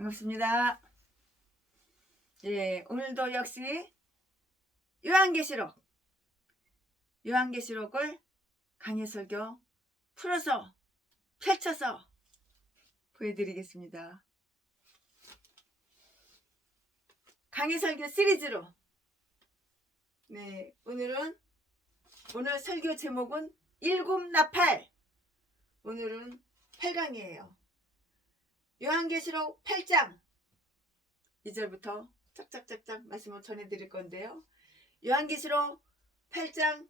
반갑습니다. 예, 오늘도 역시 요한계시록을 강해설교 풀어서 펼쳐서 보여드리겠습니다. 강해설교 시리즈로 오늘 설교 제목은 일곱 나팔. 오늘은 8강이에요. 요한계시록 8장 2절부터 짝짝짝짝 말씀을 전해드릴 건데요. 요한계시록 8장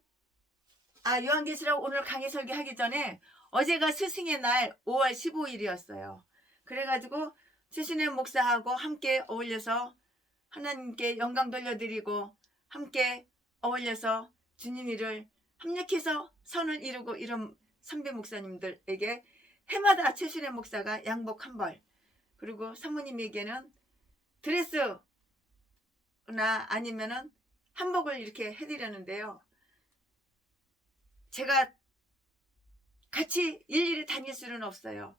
요한계시록 오늘 강의 설교하기 전에 어제가 스승의 날 5월 15일이었어요. 그래가지고 최신의 목사하고 함께 어울려서 하나님께 영광 돌려드리고 함께 어울려서 주님 일을 합력해서 선을 이루고 이런 선배 목사님들에게 해마다 최신의 목사가 양복 한 벌, 그리고 사모님에게는 드레스나 아니면은 한복을 이렇게 해드렸는데요. 제가 같이 일일이 다닐 수는 없어요.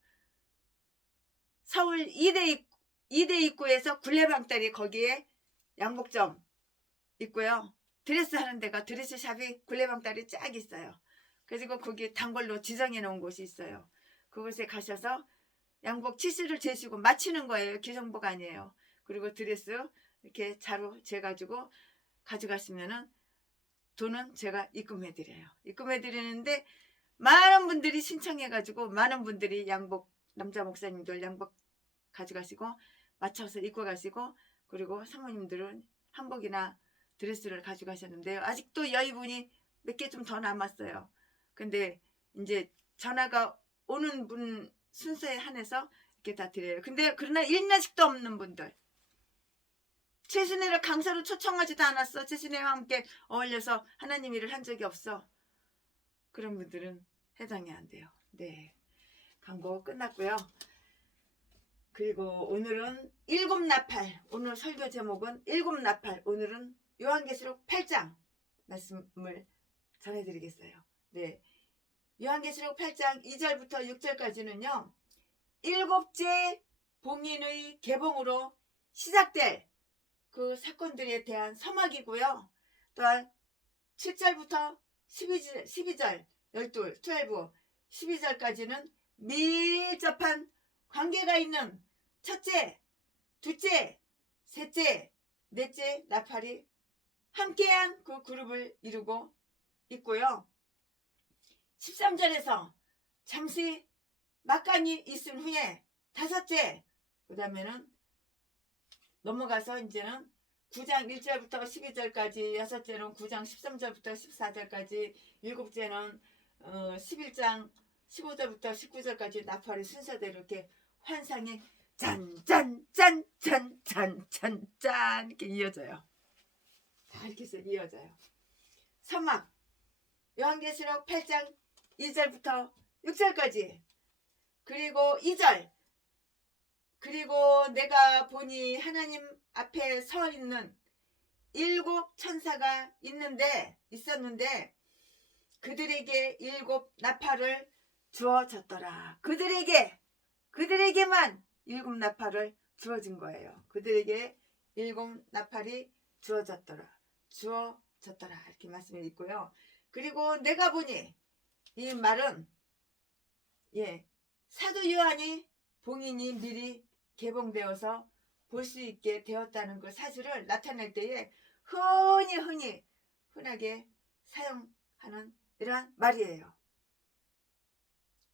서울 2대 입구에서 굴레방다리 거기에 양복점 있고요. 드레스 하는 데가 드레스샵이 굴레방다리 쫙 있어요. 그리고 거기 단골로 지정해 놓은 곳이 있어요. 그곳에 가셔서 양복 치수를 재시고 맞추는 거예요. 기성복 아니에요. 그리고 드레스 이렇게 자루 재가지고 가져가시면은 돈은 제가 입금해 드려요. 입금해 드리는데 많은 분들이 신청해가지고 많은 분들이 양복, 남자 목사님들 양복 가져가시고 맞춰서 입고 가시고, 그리고 사모님들은 한복이나 드레스를 가져가셨는데요. 아직도 여의분이 몇 개 좀 더 남았어요. 근데 이제 전화가 오는 분 순서에 한해서 이렇게 다 드려요. 근데 그러나 일면식도 없는 분들, 최신혜를 강사로 초청하지도 않았어. 최신혜와 함께 어울려서 하나님 일을 한 적이 없어. 그런 분들은 해당이 안 돼요. 네, 광고 끝났고요. 그리고 오늘은 일곱 나팔, 오늘 설교 제목은 일곱 나팔. 오늘은 요한계시록 8장 말씀을 전해드리겠어요. 네, 요한계시록 8장 2절부터 6절까지는요 일곱째 봉인의 개봉으로 시작될 그 사건들에 대한 서막이고요. 또한 7절부터 12절, 12절까지는 밀접한 관계가 있는 첫째, 둘째, 셋째, 넷째 나팔이 함께한 그 그룹을 이루고 있고요. 13절에서 잠시 막간이 있은 후에 다섯째, 그 다음에는 넘어가서 이제는 9장 1절부터 12절까지, 여섯째는 9장 13절부터 14절까지, 일곱째는 11장 15절부터 19절까지 나팔이 순서대로 이렇게 환상이 짠짠짠짠짠짠짠 이렇게 이어져요. 다 이렇게 해서 이어져요. 서막 요한계시록 8장 2절부터 6절까지, 그리고 2절, 그리고 내가 보니 하나님 앞에 서 있는 일곱 천사가 있었는데 그들에게 일곱 나팔을 주어졌더라. 그들에게만 일곱 나팔을 주어진 거예요. 그들에게 일곱 나팔이 주어졌더라 이렇게 말씀이 있고요. 그리고 내가 보니, 이 말은 사도 요한이 봉인이 미리 개봉되어서 볼 수 있게 되었다는 그 사실을 나타낼 때에 흔하게 사용하는 이러한 말이에요.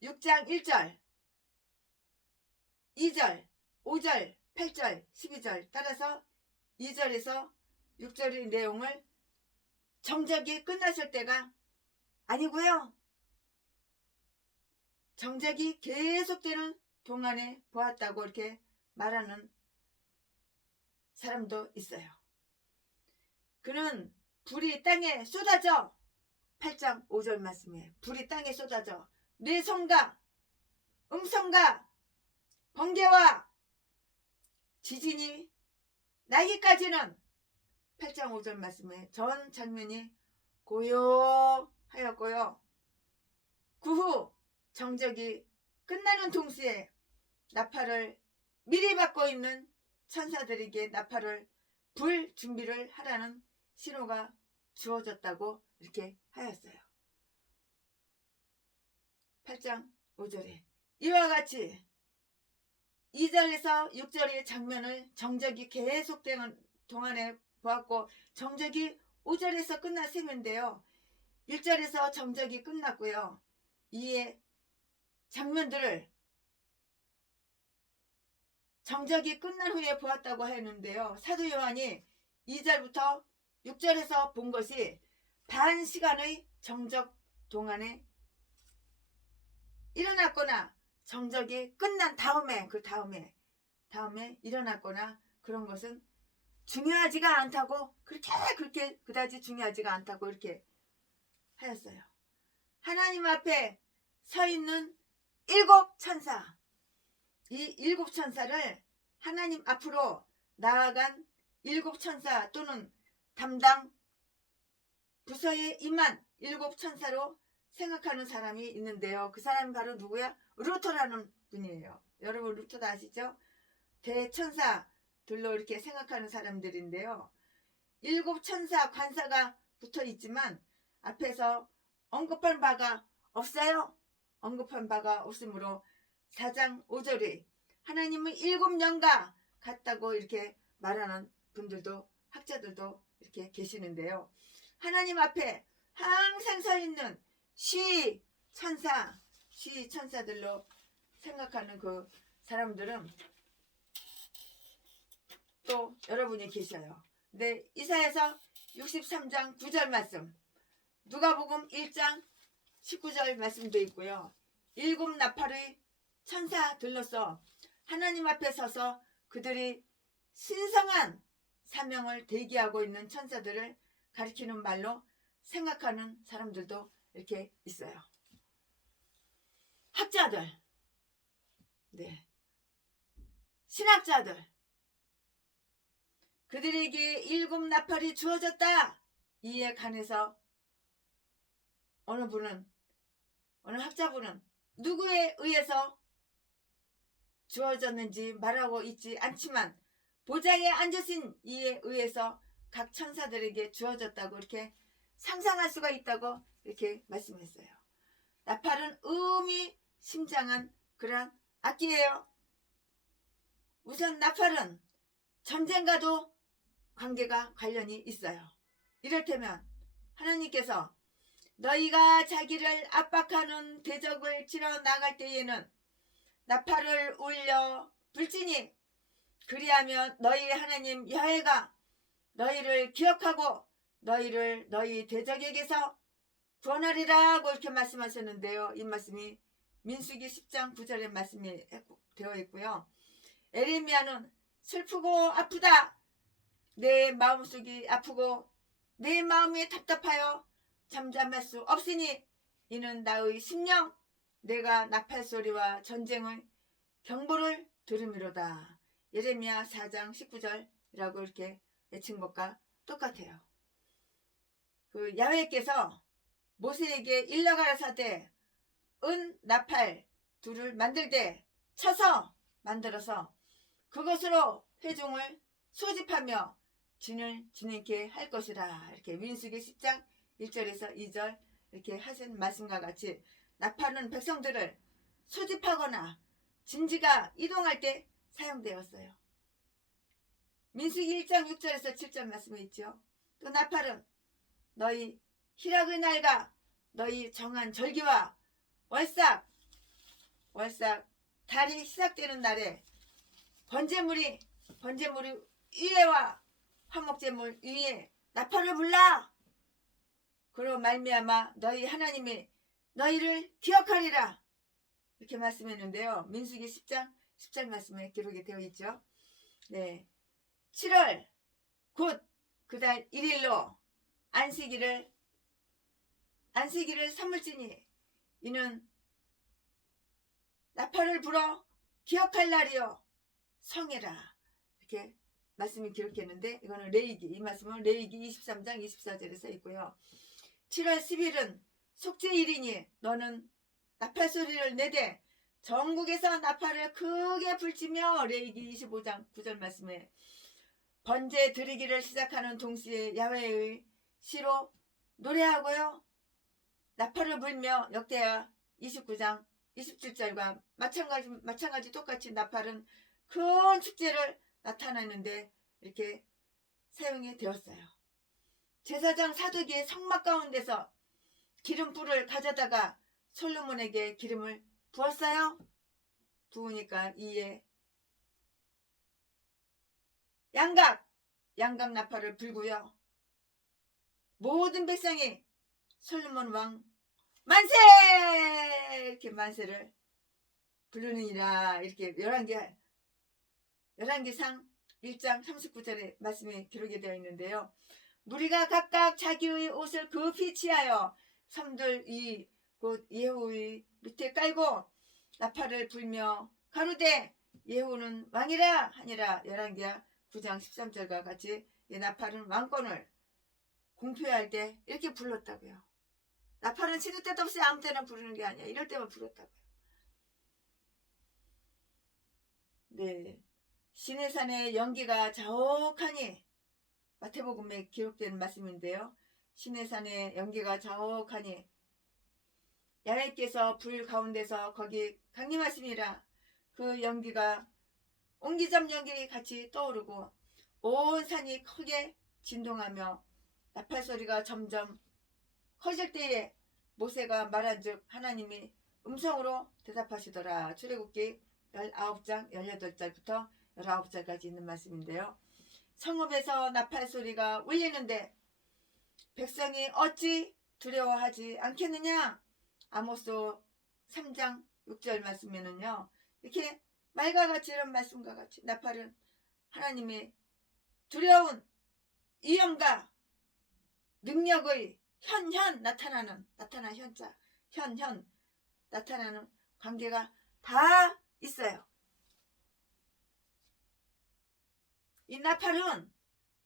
6장 1절, 2절, 5절, 8절, 12절 따라서 2절에서 6절의 내용을 정작이 끝났을 때가 아니고요. 정작이 계속되는 동안에 보았다고 이렇게 말하는 사람도 있어요. 그는 불이 땅에 쏟아져, 8장 5절 말씀에 불이 땅에 쏟아져 내 손과 음성과 번개와 지진이 나기까지는 8장 5절 말씀에 전 장면이 고요하였고요. 그 후 정적이 끝나는 동시에 나팔을 미리 받고 있는 천사들에게 나팔을 불 준비를 하라는 신호가 주어졌다고 이렇게 하였어요. 8장 5절에 이와 같이 2절에서 6절의 장면을 정적이 계속되는 동안에 보았고, 정적이 5절에서 끝난 셈인데요. 1절에서 정적이 끝났고요. 이에 장면들을 정적이 끝난 후에 보았다고 했는데요. 사도 요한이 2절부터 6절에서 본 것이 반 시간의 정적 동안에 일어났거나 정적이 끝난 다음에 다음에 일어났거나 그런 것은 중요하지가 않다고, 그렇게 그다지 중요하지가 않다고 이렇게 하였어요. 하나님 앞에 서 있는 7 천사, 이 7 천사를 하나님 앞으로 나아간 7 천사 또는 담당 부서에 임한 7 천사로 생각하는 사람이 있는데요. 그 사람이 바로 누구야? 루터라는 분이에요. 여러분 루터 다 아시죠? 대천사들로 이렇게 생각하는 사람들인데요. 7 천사 관사가 붙어 있지만 앞에서 언급한 바가 없어요. 언급한 바가 없으므로 4장 5절에 하나님은 7년과 같다고 이렇게 말하는 분들도, 학자들도 이렇게 계시는데요. 하나님 앞에 항상 서 있는 시 천사들로 생각하는 그 사람들은 또 여러분이 계셔요. 네, 이사야서 63장 9절 말씀, 누가복음 1장 19절 말씀도 있고요. 7 나팔의 천사들로서 하나님 앞에 서서 그들이 신성한 사명을 대기하고 있는 천사들을 가리키는 말로 생각하는 사람들도 이렇게 있어요. 학자들, 네, 신학자들, 그들에게 7 나팔이 주어졌다, 이에 관해서 어느 학자분은 누구에 의해서 주어졌는지 말하고 있지 않지만 보좌에 앉으신 이에 의해서 각 천사들에게 주어졌다고 이렇게 상상할 수가 있다고 이렇게 말씀했어요. 나팔은 의미심장한 그런 악기예요. 우선 나팔은 전쟁과도 관련이 있어요. 이를테면 하나님께서 너희가 자기를 압박하는 대적을 치러 나갈 때에는 나팔을 울려 불지니 그리하면 너희 하나님 여호와가 너희를 기억하고 너희를 너희 대적에게서 구원하리라고 이렇게 말씀하셨는데요. 이 말씀이 민수기 10장 9절에 말씀이 되어 있고요. 에레미야는 슬프고 아프다, 내 마음속이 아프고 내 마음이 답답하여 잠잠할 수 없으니 이는 나의 심령, 내가 나팔소리와 전쟁의 경보를 들음이로다. 예레미야 4장 19절이라고 이렇게 외친 것과 똑같아요. 그 야훼께서 모세에게 일러 가라사대 은 나팔 둘을 만들되 쳐서 만들어서 그것으로 회중을 소집하며 진을 지내게 할 것이라, 이렇게 민수기 10장 1절에서 2절 이렇게 하신 말씀과 같이 나팔은 백성들을 소집하거나 진지가 이동할 때 사용되었어요. 민수기 1장 6절에서 7절 말씀에 있죠. 또 나팔은 너희 희락의 날과 너희 정한 절기와 월삭 달이 시작되는 날에 번제물이 위에와 화목제물 위에 나팔을 불라. 그로 말미암아 너희 하나님이 너희를 기억하리라, 이렇게 말씀했는데요. 민수기 10장 10절 말씀에 기록이 되어 있죠. 네, 7월 곧 그달 1일로 안식일을 삼을지니 이는 나팔을 불어 기억할 날이요 성해라, 이렇게 말씀이 기록했는데 이거는 이 말씀은 레위기 23장 24절에 써 있고요. 7월 10일은 속죄일이니 너는 나팔 소리를 내되 전국에서 나팔을 크게 불치며 레위기 25장 9절 말씀에 번제 드리기를 시작하는 동시에 야훼의 시로 노래하고요. 나팔을 불며 역대하 29장 27절과 마찬가지 똑같이 나팔은 큰 축제를 나타내는데 이렇게 사용이 되었어요. 제사장 사두기의 성막 가운데서 기름불을 가져다가 솔로몬에게 기름을 부었어요. 부으니까 이에 양각 나팔을 불고요. 모든 백성이 솔로몬 왕 만세! 이렇게 만세를 부르느니라. 이렇게 열왕기상 1장 39절에 말씀이 기록이 되어 있는데요. 무리가 각각 자기의 옷을 급히 취하여 섬들 곧 예후의 밑에 깔고 나팔을 불며 가로되 예후는 왕이라 하니라. 열왕기하 9장 13절과 같이 이 나팔은 왕권을 공표할 때 이렇게 불렀다고요. 나팔은 시도 때도 없이 아무 때나 부르는 게 아니야. 이럴 때만 불렀다고요. 네, 시내산의 연기가 자욱하니 마태복음에 기록된 말씀인데요. 시내산의 연기가 자욱하니 야훼께서 불 가운데서 거기 강림하시니라. 그 연기가 옹기점 연기 같이 떠오르고 온 산이 크게 진동하며 나팔 소리가 점점 커질 때에 모세가 말한즉 하나님이 음성으로 대답하시더라. 출애굽기 19장 18절부터 19절까지 있는 말씀인데요. 성읍에서 나팔 소리가 울리는데 백성이 어찌 두려워하지 않겠느냐. 아모스 3장 6절 말씀에는요. 이렇게 말과 같이 이런 말씀과 같이 나팔은 하나님의 두려운 위엄과 능력의 나타나는 현자 나타나는 관계가 다 있어요. 이 나팔은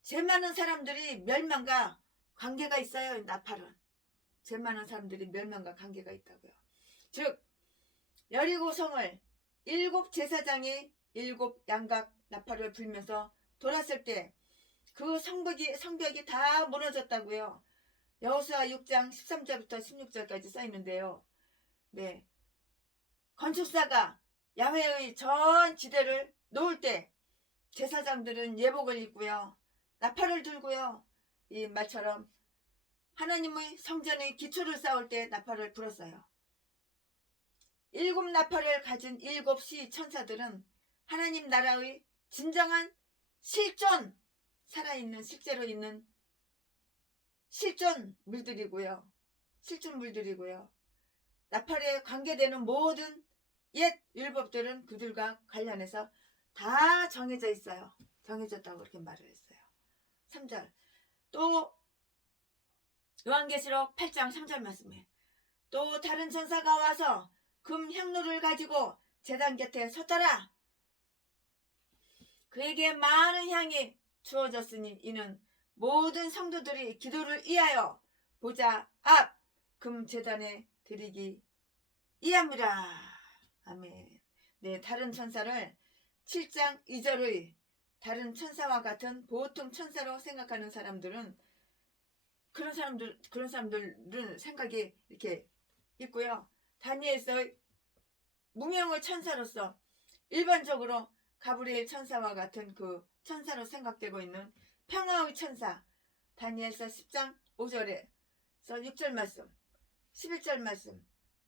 죄 많은 사람들이 멸망과 관계가 있어요. 이 나팔은 죄 많은 사람들이 멸망과 관계가 있다고요. 즉 여리고성을 7 제사장이 7 양각 나팔을 불면서 돌았을 때 그 성벽이 다 무너졌다고요. 여호수아 6장 13절부터 16절까지 써있는데요. 네, 건축사가 야훼의 전 지대를 놓을 때 제사장들은 예복을 입고요. 나팔을 들고요. 이 말처럼 하나님의 성전의 기초를 쌓을 때 나팔을 불었어요. 7 나팔을 가진 7시 천사들은 하나님 나라의 진정한 실존, 살아있는 실제로 있는 실존 물들이고요. 나팔에 관계되는 모든 옛 율법들은 그들과 관련해서 다 정해져 있어요. 정해졌다고 그렇게 말을 했어요. 3절 또 요한계시록 8장 3절 말씀에 또 다른 천사가 와서 금 향로를 가지고 제단 곁에 섰더라. 그에게 많은 향이 주어졌으니 이는 모든 성도들이 기도를 위하여 보좌 앞 금 제단에 드리기 이함이라. 아멘. 네, 다른 천사를 7장 2절의 다른 천사와 같은 보통 천사로 생각하는 사람들은 그런 사람들은 생각이 이렇게 있고요. 다니엘서의 무명의 천사로서 일반적으로 가브리엘 천사와 같은 그 천사로 생각되고 있는 평화의 천사 다니엘서 10장 5절에서 6절 말씀 11절 말씀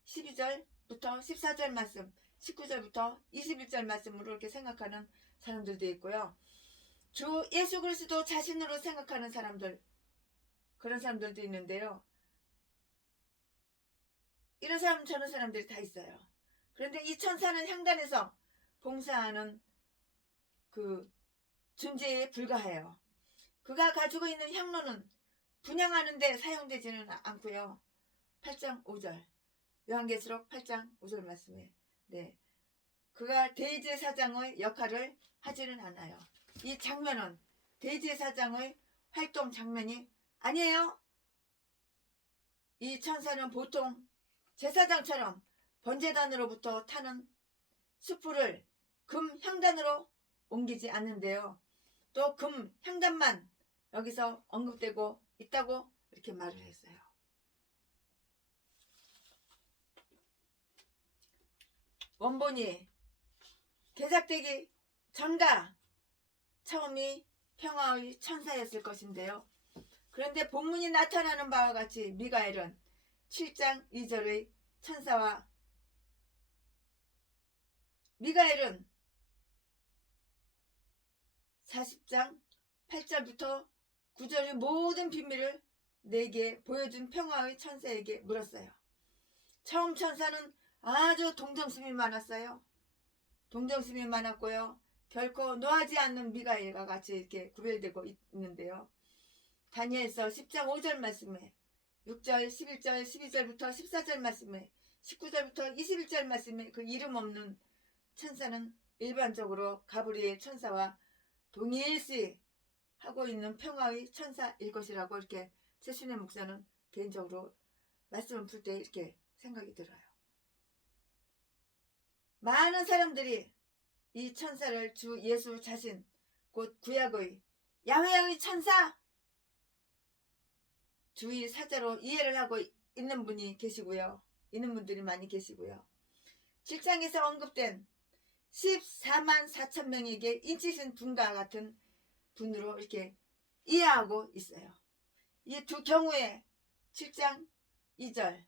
12절부터 14절 말씀 19절부터 21절 말씀으로 이렇게 생각하는 사람들도 있고요. 주 예수 그리스도 자신으로 생각하는 사람들 그런 사람들도 있는데요. 이런 사람 저런 사람들이 다 있어요. 그런데 이 천사는 향단에서 봉사하는 그 존재에 불과해요. 그가 가지고 있는 향로는 분향하는 데 사용되지는 않고요. 8장 5절 요한계시록 8장 5절 말씀에 네, 그가 대제사장의 역할을 하지는 않아요. 이 장면은 대제사장의 활동 장면이 아니에요. 이 천사는 보통 제사장처럼 번제단으로부터 타는 수풀을 금 향단으로 옮기지 않는데요. 또 금 향단만 여기서 언급되고 있다고 이렇게 말을 했어요. 원본이 개작되기 전가 처음이 평화의 천사였을 것인데요. 그런데 본문이 나타나는 바와 같이 미가엘은 7장 2절의 천사와 미가엘은 40장 8절부터 9절의 모든 비밀을 내게 보여준 평화의 천사에게 물었어요. 처음 천사는 아주 동정심이 많았어요. 동정심이 많았고요. 결코 노하지 않는 미가엘과 같이 이렇게 구별되고 있는데요. 다니엘서 10장 5절 말씀에 6절, 11절, 12절부터 14절 말씀에 19절부터 21절 말씀에 그 이름 없는 천사는 일반적으로 가브리엘 천사와 동일시 하고 있는 평화의 천사일 것이라고 이렇게 최순애 목사는 개인적으로 말씀을 풀 때 이렇게 생각이 들어요. 많은 사람들이 이 천사를 주 예수 자신, 곧 구약의 야훼의 천사 주의 사자로 이해를 하고 있는 분이 계시고요. 있는 분들이 많이 계시고요. 7장에서 언급된 14만 4천 명에게 인치신 분과 같은 분으로 이렇게 이해하고 있어요. 이 두 경우에 7장 2절,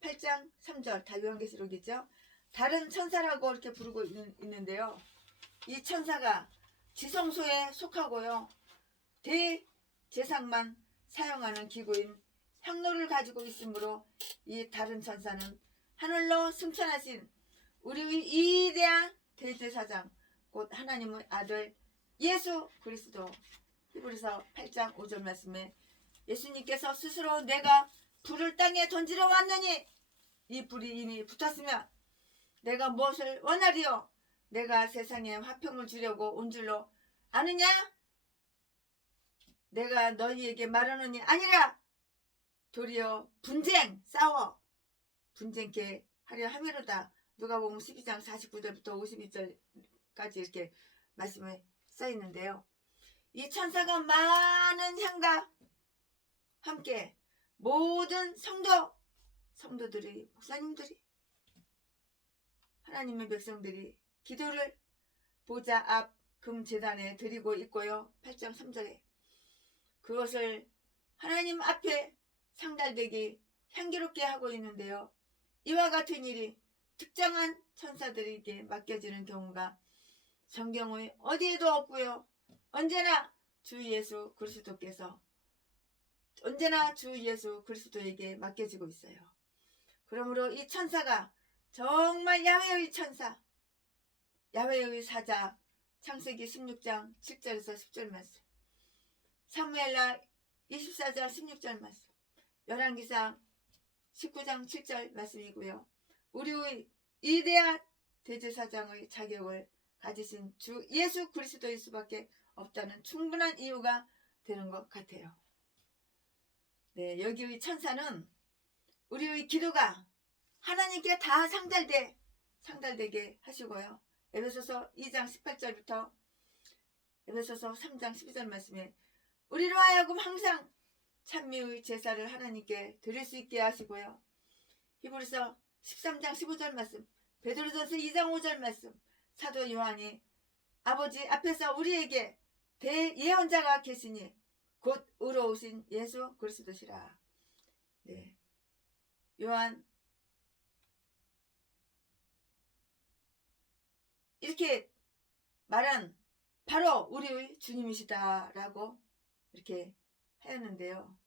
8장 3절 다 요한계시록이죠. 다른 천사라고 이렇게 부르고 있는데요. 이 천사가 지성소에 속하고요. 대제사장만 사용하는 기구인 향로를 가지고 있으므로 이 다른 천사는 하늘로 승천하신 우리의 위대한 대제사장 곧 하나님의 아들 예수 그리스도. 히브리서 8장 5절 말씀에 예수님께서 스스로 내가 불을 땅에 던지러 왔느니 이 불이 이미 붙었으면 내가 무엇을 원하리요? 내가 세상에 화평을 주려고 온 줄로 아느냐? 내가 너희에게 말하느니 아니라 도리어 분쟁 싸워 분쟁케 하려 함이로다. 누가복음 12장 49절부터 52절까지 이렇게 말씀에 써 있는데요. 이 천사가 많은 향과 함께 모든 성도들이 목사님들이 하나님의 백성들이 기도를 보좌 앞 금제단에 드리고 있고요. 8장 3절에 그것을 하나님 앞에 상달되기 향기롭게 하고 있는데요. 이와 같은 일이 특정한 천사들에게 맡겨지는 경우가 성경의 어디에도 없고요. 언제나 주 예수 그리스도에게 맡겨지고 있어요. 그러므로 이 천사가 정말 야훼의 천사, 야훼의 사자, 창세기 16장 7절에서 10절 말씀, 사무엘라 24장 16절 말씀, 열왕기상 19장 7절 말씀이고요. 우리의 위대한 대제사장의 자격을 가지신 주 예수 그리스도일 수밖에 없다는 충분한 이유가 되는 것 같아요. 네, 여기의 천사는 우리의 기도가 하나님께 다 상달되게 하시고요. 에베소서 2장 18절부터 에베소서 3장 12절 말씀에 우리로 하여금 항상 찬미의 제사를 하나님께 드릴 수 있게 하시고요. 히브리서 13장 15절 말씀, 베드로전서 2장 5절 말씀, 사도 요한이 아버지 앞에서 우리에게 대예언자가 계시니 곧 의로우신 예수 그리스도시라. 네, 요한 이렇게 말한 바로 우리의 주님이시다라고 이렇게 하였는데요.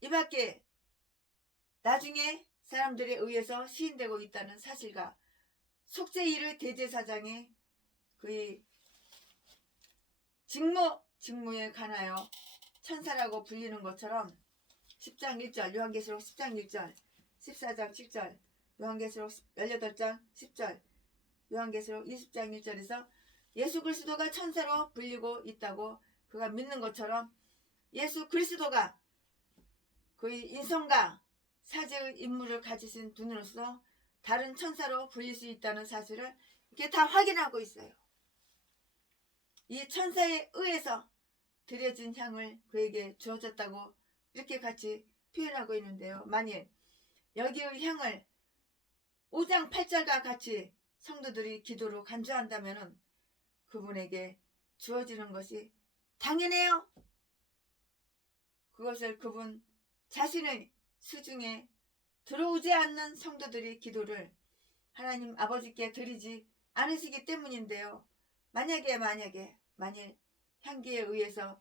이 밖에 나중에 사람들에 의해서 시인되고 있다는 사실과 속죄 일의 대제사장의 그의 직무에 관하여 천사라고 불리는 것처럼 10장 1절 요한계시록 10장 1절 14장 7절 요한계시록 18장 10절 요한계시록 20장 1절에서 예수 그리스도가 천사로 불리고 있다고 그가 믿는 것처럼 예수 그리스도가 그의 인성과 사제의 임무를 가지신 분으로서 다른 천사로 불릴 수 있다는 사실을 이렇게 다 확인하고 있어요. 이 천사에 의해서 드려진 향을 그에게 주어졌다고 이렇게 같이 표현하고 있는데요. 만일 여기의 향을 5장 8절과 같이 성도들이 기도로 간주한다면 그분에게 주어지는 것이 당연해요. 그것을 그분 자신의 수중에 들어오지 않는 성도들이 기도를 하나님 아버지께 드리지 않으시기 때문인데요. 만일 향기에 의해서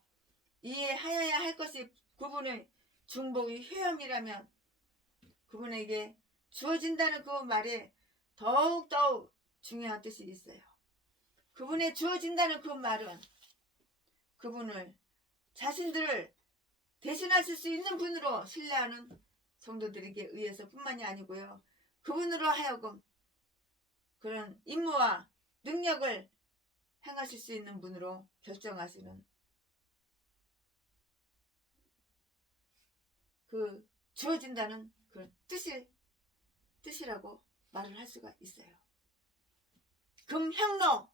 이해하여야 할 것이 그분의 중보의 회염이라면 그분에게 주어진다는 그 말에 더욱더욱 중요한 뜻이 있어요. 그분에 주어진다는 그 말은 그분을 자신들을 대신하실 수 있는 분으로 신뢰하는 성도들에게 의해서 뿐만이 아니고요. 그분으로 하여금 그런 임무와 능력을 행하실 수 있는 분으로 결정하시는 그 주어진다는 그런 뜻이라고 말을 할 수가 있어요. 금향로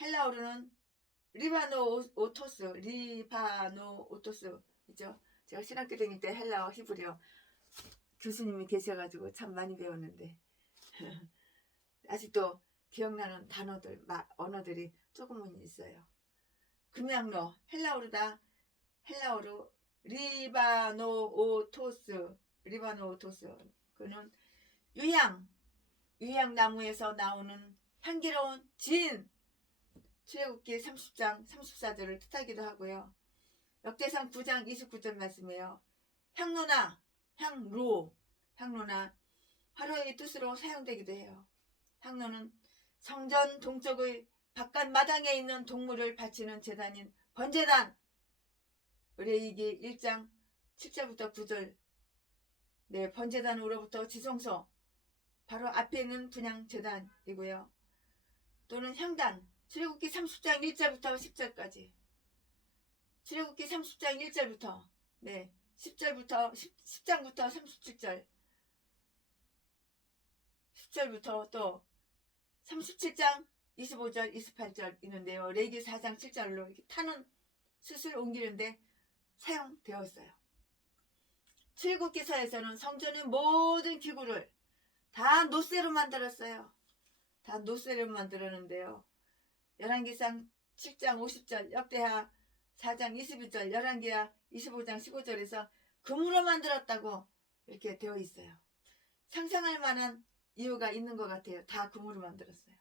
헬라어로는 리바노오토스 이죠. 제가 신학교 다닐 때 헬라어 히브리어 교수님이 계셔가지고 참 많이 배웠는데 아직도 기억나는 단어들 언어들이 조금은 있어요. 금향로 헬라어로 리바노오토스 그는 유향나무에서 나오는 향기로운 진 출애굽기 30장 34절을 뜻하기도 하고요. 역대상 9장 29절 말씀이에요. 향로나 화로의 뜻으로 사용되기도 해요. 향로는 성전 동쪽의 바깥 마당에 있는 동물을 바치는 제단인 번제단 레위기 1장 7절부터 9절 번제단으로부터 지성소 바로 앞에 있는 분향제단이고요. 또는 향단 출애굽기 30장 1절부터 10절까지 출애굽기 30장 1절부터 10장부터 10절부터 또 37장 25절 28절 있는데요. 레위기 4장 7절로 이렇게 타는 숯을 옮기는데 사용되었어요. 출애굽기서에서는 성전의 모든 기구를 다 노쇠로 만들었어요. 다 노쇠로 만들었는데요. 열왕기상 7장 50절, 역대하 4장 22절, 열왕기하 25장 15절에서 금으로 만들었다고 이렇게 되어 있어요. 상상할 만한 이유가 있는 것 같아요. 다 금으로 만들었어요.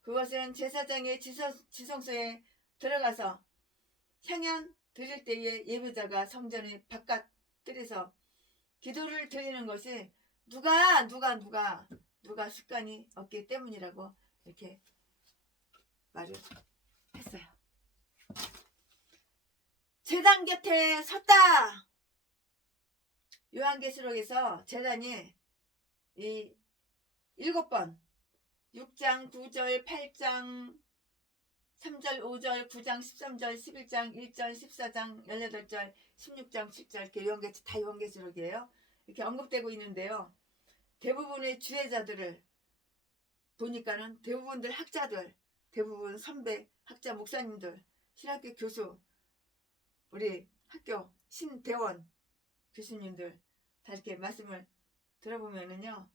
그것은 제사장의 지성소에 들어가서 향연 드릴 때에 예배자가 성전의 바깥 뜰에서 기도를 드리는 것이 누가 습관이 없기 때문이라고 이렇게 말을 했어요. 제단 곁에 섰다. 요한계시록에서 제단이 이 7번 6장 9절 8장 3절 5절 9장 13절 11장 1절 14장 18절 16장 7절 이렇게 요한계시록이에요. 이렇게 언급되고 있는데요. 대부분의 주례자들을 보니까는 대부분들 학자들, 대부분 선배, 학자, 목사님들, 신학교 교수, 우리 학교 신대원 교수님들 다 이렇게 말씀을 들어보면은요.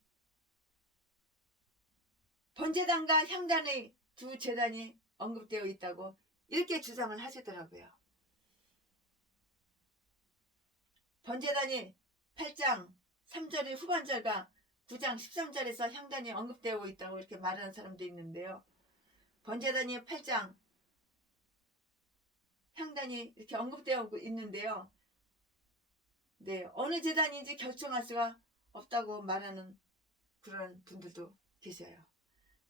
번제단과 향단의 두 제단이 언급되어 있다고 이렇게 주장을 하시더라고요. 번제단이 8장 3절의 후반절과 9장 13절에서 향단이 언급되어 있다고 이렇게 말하는 사람도 있는데요. 번제단이 8장 향단이 이렇게 언급되어 있는데요. 어느 제단인지 결정할 수가 없다고 말하는 그런 분들도 계셔요.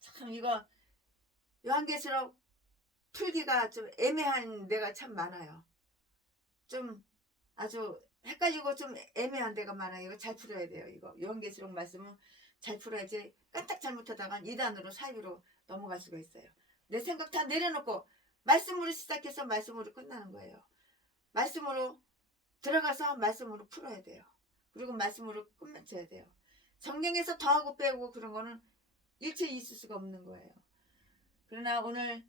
참 이거 요한계시록 풀기가 좀 애매한 데가 참 많아요. 좀 아주 헷갈리고 좀 애매한 데가 많아요. 이거 잘 풀어야 돼요. 이거 요한계시록 말씀은 잘 풀어야지 깜딱 잘못하다가 2단으로 사이로 넘어갈 수가 있어요. 내 생각 다 내려놓고 말씀으로 시작해서 말씀으로 끝나는 거예요. 말씀으로 들어가서 말씀으로 풀어야 돼요. 그리고 말씀으로 끝맺혀야 돼요. 성경에서 더하고 빼고 그런 거는 일체히 있을 수가 없는 거예요. 그러나 오늘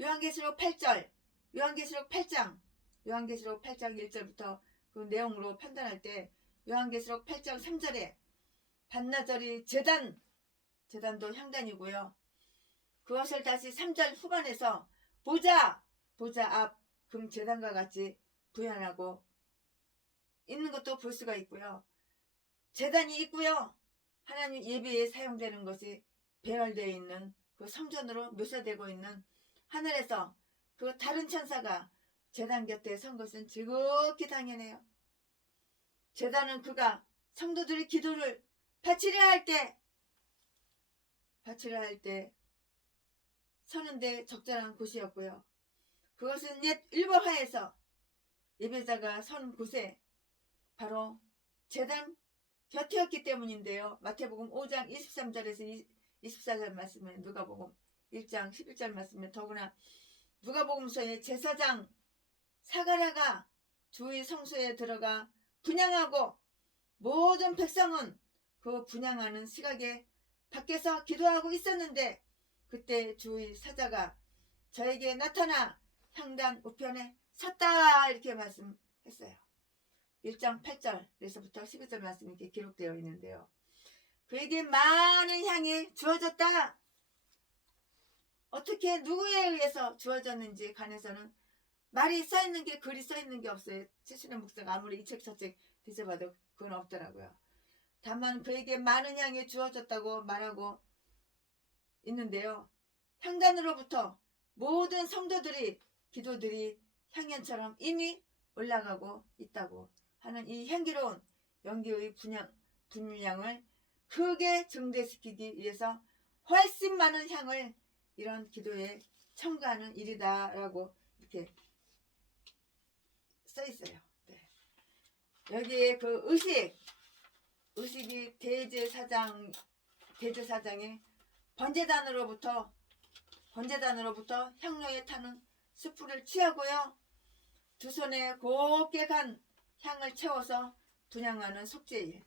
요한계시록 8절, 요한계시록 8장, 요한계시록 8장 1절부터 그 내용으로 판단할 때 요한계시록 8장 3절에 반나절이 재단도 향단이고요. 그것을 다시 3절 후반에서 보자 앞 금재단과 같이 부연하고 있는 것도 볼 수가 있고요. 재단이 있고요. 하나님 예배에 사용되는 것이 배열되어 있는 그 성전으로 묘사되고 있는 하늘에서 그 다른 천사가 재단 곁에 선 것은 지극히 당연해요. 재단은 그가 성도들의 기도를 바치려 할 때 서는데 적절한 곳이었고요. 그것은 옛 일벌하에서 예배자가 선 곳에 바로 재단 곁이었기 때문인데요. 마태복음 5장 23절에서 24절 말씀에 누가복음 1장 11절 말씀에 더구나 누가복음서의 제사장 사가랴가 주의 성소에 들어가 분향하고 모든 백성은 그 분향하는 시각에 밖에서 기도하고 있었는데 그때 주의 사자가 저에게 나타나 향단 우편에 섰다 이렇게 말씀했어요. 1장 8절에서부터 12절 말씀이 이렇게 기록되어 있는데요. 그에게 많은 향이 주어졌다. 어떻게 누구에 의해서 주어졌는지 관해서는 말이 써있는 게 글이 써있는 게 없어요. 최신의 목사가 아무리 이 책 저 책 뒤져봐도 그건 없더라고요. 다만 그에게 많은 향이 주어졌다고 말하고 있는데요. 향단으로부터 모든 성도들이 기도들이 향연처럼 이미 올라가고 있다고 하는 이 향기로운 연기의 분량을 크게 증대시키기 위해서 훨씬 많은 향을 이런 기도에 첨가하는 일이다 라고 이렇게 써 있어요. 네. 여기에 그 의식이 대제사장의 번제단으로부터 향로에 타는 수풀을 취하고요. 두 손에 곱게 간 향을 채워서 분향하는 속죄일.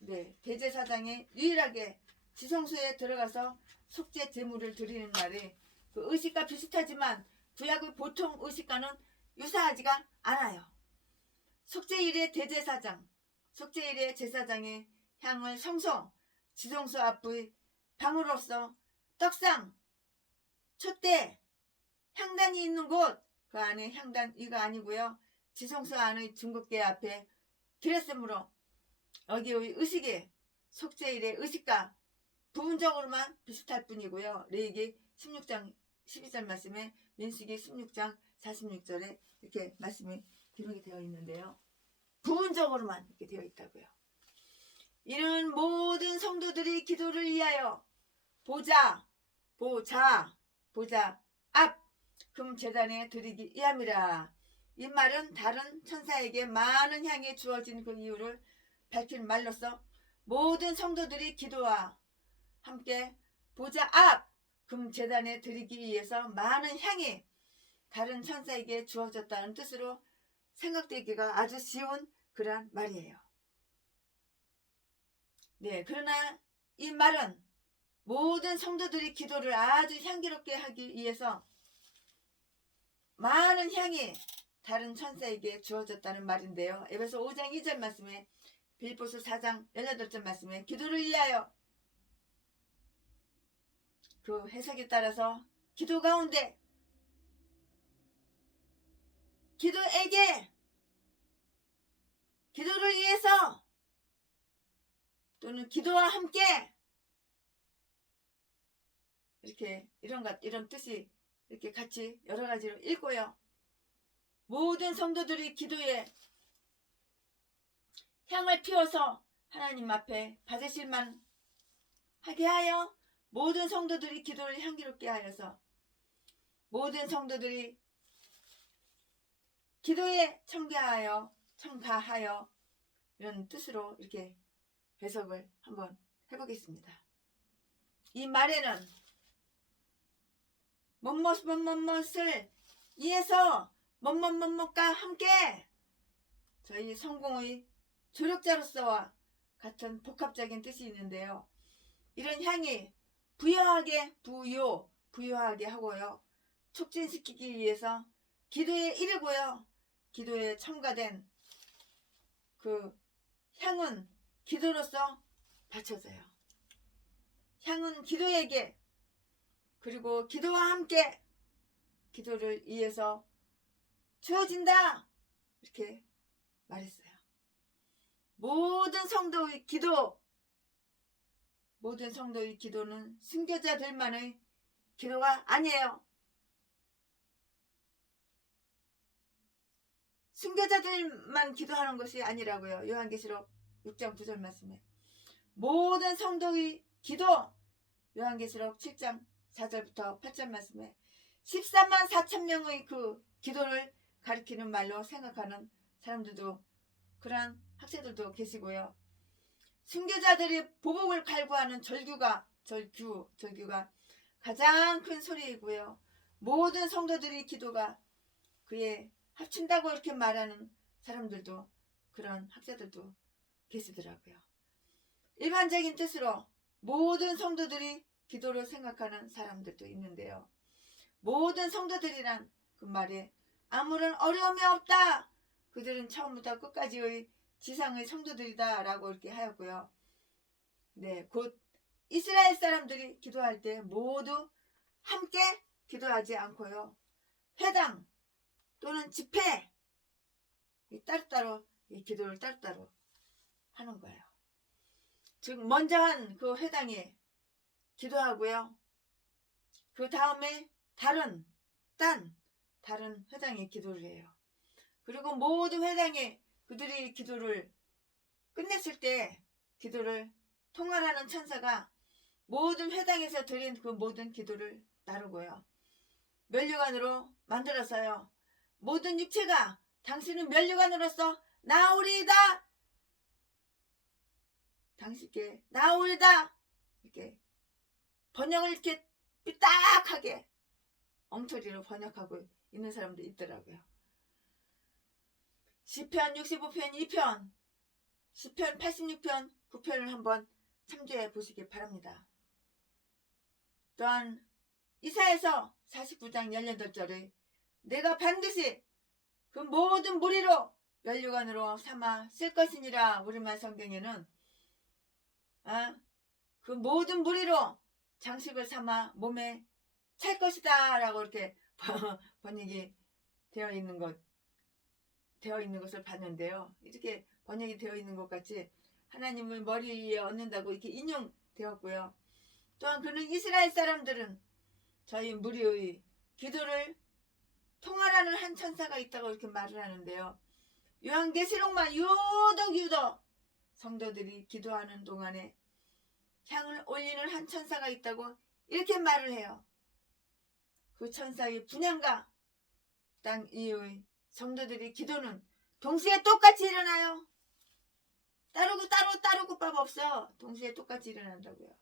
네, 대제사장이 유일하게 지성소에 들어가서 속죄 제물을 드리는 날에 그 의식과 비슷하지만 구약의 보통 의식과는 유사하지가 않아요. 속죄일의 속죄일의 제사장의 향을 지성소 앞의 방으로서 떡상, 촛대, 향단이 있는 곳, 그 안에 향단 이거 아니고요. 지성소 안의 중국계 앞에 드렸으므로 여기의 의식이 속죄일의 의식과 부분적으로만 비슷할 뿐이고요. 레위기 16장 12절 말씀에 민수기 16장 46절에 이렇게 말씀이 기록이 되어 있는데요. 부분적으로만 이렇게 되어 있다고요. 이는 모든 성도들이 기도를 위하여 보자 앞 금제단에 드리기 위함이라. 이 말은 다른 천사에게 많은 향이 주어진 그 이유를 밝힌 말로서 모든 성도들이 기도와 함께 보자 앞 금제단에 드리기 위해서 많은 향이 다른 천사에게 주어졌다는 뜻으로 생각되기가 아주 쉬운 그런 말이에요. 네, 그러나 이 말은 모든 성도들이 기도를 아주 향기롭게 하기 위해서 많은 향이 다른 천사에게 주어졌다는 말인데요. 에베소 5장 2절 말씀에 빌립보서 4장 18절 말씀에 기도를 위하여 그 해석에 따라서 기도 가운데 기도를 위해서 또는 기도와 함께 이렇게 이런 뜻이 이렇게 같이 여러 가지로 읽고요. 모든 성도들이 기도에 향을 피워서 하나님 앞에 받으실만 하게 하여 모든 성도들이 기도를 향기롭게 하여서 모든 성도들이 기도에 청가하여 이런 뜻으로 이렇게 해석을 한번 해보겠습니다. 이 말에는 뭐뭇을 위해서 뭐뭇과 함께 저희 성공의 조력자로서와 같은 복합적인 뜻이 있는데요. 이런 향이 부유하게 하고요. 촉진시키기 위해서 기도에 이르고요. 기도에 첨가된 그 향은 기도로서 바쳐져요. 향은 기도에게, 그리고 기도와 함께 기도를 위해서 주어진다, 이렇게 말했어요. 모든 성도의 기도는 순교자들만의 기도가 아니에요. 순교자들만 기도하는 것이 아니라고요. 요한계시록 6장 9절 말씀에 모든 성도의 기도, 요한계시록 7장 4절부터 8절 말씀에 14만 4천 명의 그 기도를 가리키는 말로 생각하는 사람들도, 그러한 학자들도 계시고요. 순교자들이 보복을 갈구하는 절규가 가장 큰 소리이고요. 모든 성도들의 기도가 그에 합친다고 이렇게 말하는 사람들도, 그런 학자들도 계시더라고요. 일반적인 뜻으로 모든 성도들이 기도를 생각하는 사람들도 있는데요. 모든 성도들이란 그 말에 아무런 어려움이 없다, 그들은 처음부터 끝까지의 지상의 성도들이다 라고 이렇게 하였고요. 네, 곧 이스라엘 사람들이 기도할 때 모두 함께 기도하지 않고요. 회당 또는 집회, 따로따로 기도를 따로따로 하는 거예요. 즉 먼저 한 그 회당에 기도하고요. 그 다음에 다른 회당에 기도를 해요. 그리고 모든 회당에 그들이 기도를 끝냈을 때 기도를 통할하는 천사가 모든 회당에서 드린 그 모든 기도를 나누고요. 면류관으로 만들어서요. 모든 육체가 당신은 면류관으로서 나오리이다, 당신께 나오리다, 이렇게 번역을 이렇게 삐딱하게 엉터리로 번역하고 있는 사람도 있더라고요. 시편 65편 2편, 시편 86편 9편을 한번 참조해 보시기 바랍니다. 또한 이사야서 49장 18절에 내가 반드시 그 모든 무리로 면류관으로 삼아 쓸 것이니라, 우리말 성경에는 그 모든 무리로 장식을 삼아 몸에 찰 것이다 라고 이렇게 번역이 되어 있는 것을 봤는데요. 이렇게 번역이 되어 있는 것 같이 하나님을 머리 위에 얹는다고 이렇게 인용되었고요. 또한 그는 이스라엘 사람들은 저희 무리의 기도를 통할하는 한 천사가 있다고 이렇게 말을 하는데요. 요한계시록만 유독 성도들이 기도하는 동안에 향을 올리는 한 천사가 있다고 이렇게 말을 해요. 그 천사의 분향과 땅 위의 성도들의 기도는 동시에 똑같이 일어나요. 따르고 밥 없어. 동시에 똑같이 일어난다고요.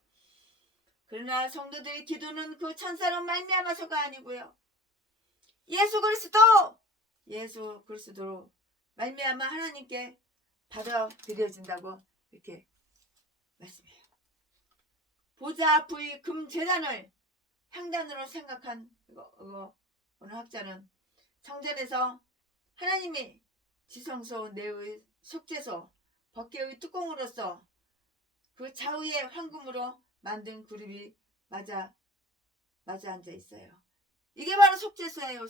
그러나 성도들의 기도는 그 천사로 말미암아서가 아니고요. 예수 그리스도로 말미암아 하나님께 받아들여진다고 이렇게 말씀해요. 보좌 앞의 금제단을 향단으로 생각한 어느 학자는 성전에서 하나님이 지성소 내의 속죄소 법궤의 뚜껑으로서 그 좌우에 황금으로 만든 그룹이 맞아 앉아 있어요. 이게 바로 속죄소예요.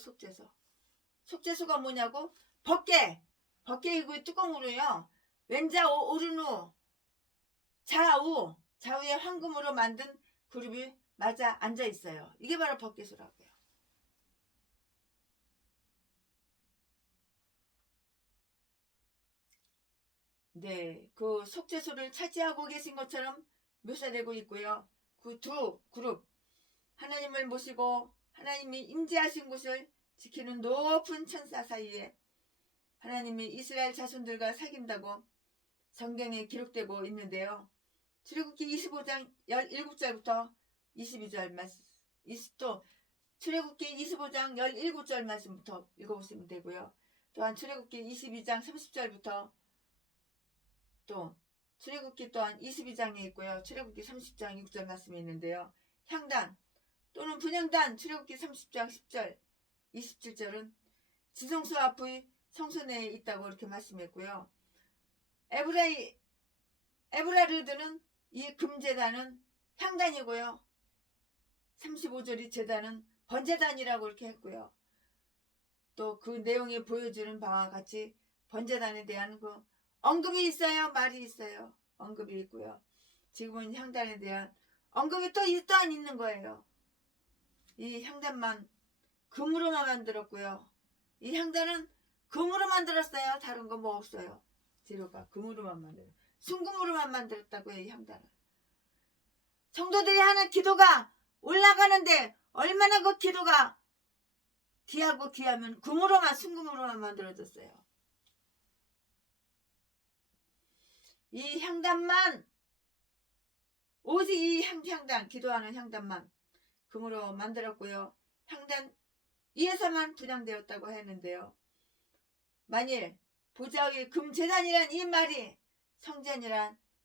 속죄소가 뭐냐고? 법궤의 그 뚜껑으로요, 왼자 오른우 좌우에 황금으로 만든 그룹이 맞아 앉아 있어요. 이게 바로 법궤소라고요. 네, 그 속죄소를 차지하고 계신 것처럼 묘사되고 있고요. 그 두 그룹, 하나님을 모시고 하나님이 임재하신 곳을 지키는 높은 천사 사이에 하나님이 이스라엘 자손들과 사귄다고 성경에 기록되고 있는데요. 출애굽기 25장 17절부터 22절 말씀, 또 출애굽기 25장 17절 말씀부터 읽어보시면 되고요. 또한 출애굽기 22장 30절부터 또 출애굽기 또한 22장에 있고요. 출애굽기 30장 6절 말씀이 있는데요. 향단 또는 분향단 출애굽기 30장 10절 27절은 지성소 앞의 성소 내에 있다고 이렇게 말씀했고요. 에브라르드는 이 금제단은 향단이고요. 35절이 제단은 번제단이라고 이렇게 했고요. 또 그 내용이 보여주는 바와 같이 번제단에 대한 그 언급이 있어요. 말이 있어요. 언급이 있고요. 지금은 향단에 대한 언급이 또한 있는 거예요. 이 향단만 금으로만 만들었고요. 이 향단은 금으로 만들었어요. 다른 거 뭐 없어요. 재료가 금으로만 만들었어요. 순금으로만 만들었다고요. 이 향단은. 성도들이 하는 기도가 올라가는데 얼마나 그 기도가 귀하고 귀하면 금으로만 순금으로만 만들어졌어요. 이 향단만 오직 이 향단 기도하는 향단만 금으로 만들었고요. 향단 위에서만 분향되었다고 했는데요. 만일 보좌의 금제단이란 이 말이